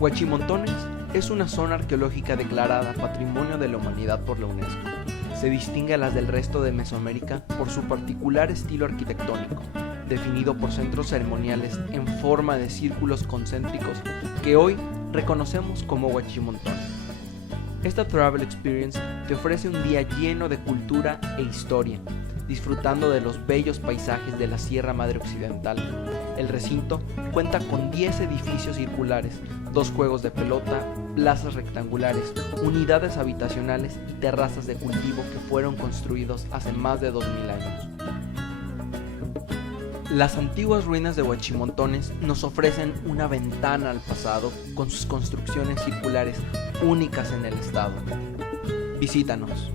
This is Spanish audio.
Huachimontones es una zona arqueológica declarada Patrimonio de la Humanidad por la UNESCO. Se distingue a las del resto de Mesoamérica por su particular estilo arquitectónico, definido por centros ceremoniales en forma de círculos concéntricos que hoy reconocemos como Huachimontones. Esta Travel Experience te ofrece un día lleno de cultura e historia, disfrutando de los bellos paisajes de la Sierra Madre Occidental. El recinto cuenta con 10 edificios circulares, 2 juegos de pelota, plazas rectangulares, unidades habitacionales y terrazas de cultivo que fueron construidos hace más de 2000 años. Las antiguas ruinas de Huachimontones nos ofrecen una ventana al pasado con sus construcciones circulares únicas en el estado. Visítanos.